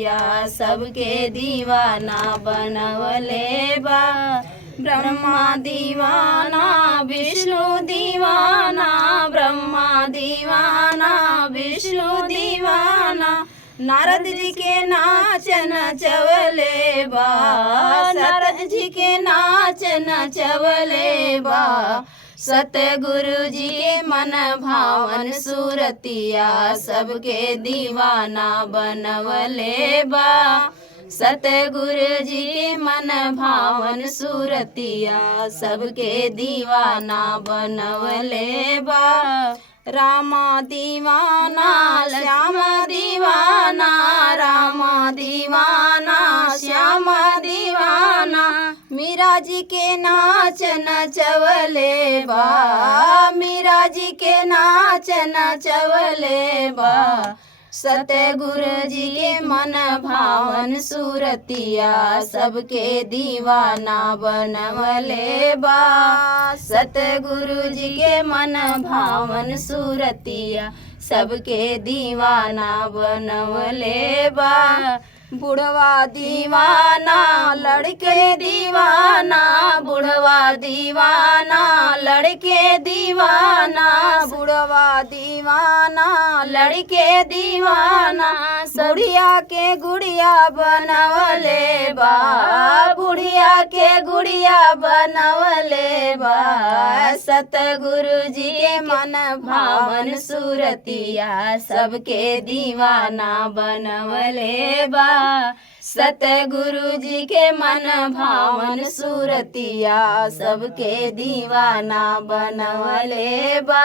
या सबके दीवाना बनवले बा। ब्रह्मा दीवाना विष्णु दीवाना, ब्रह्मा दीवाना विष्णु दीवाना, नारद जी के नाच नचवले बा, नारद जी के नाच नचवले बा। सतगुरु जी के मन भावन सूरतिया सबके दीवाना बनवले बा। सतगुरु जी के मन भावन सूरतिया सबके दीवाना बनवले बा। रामा दीवाना श्यामा दीवाना, रामा दीवाना श्यामा दीवाना, मीरा जी के नाच नचवले बा, मीरा जी के नाच नचवले बा। सतगुरु जी के मन भावन सूरतिया सबके दीवाना बनवले बा। सतगुरु जी के मन भावन सूरतिया सबके दीवाना बनवले बा। बुढ़वा दीवाना लड़के दीवाना, बुढ़वा दीवाना लड़के दीवाना, बुढ़वा दीवाना लड़के दीवाना, बुढ़िया के गुड़िया बनवले बा, बुढ़िया के गुड़िया बनवले बा। सतगुरु जी के मन भावन सूरतिया सबके दीवाना बनवले बा। सतगुरु जी के मन भावन सूरतिया सबके दीवाना बनवले बा।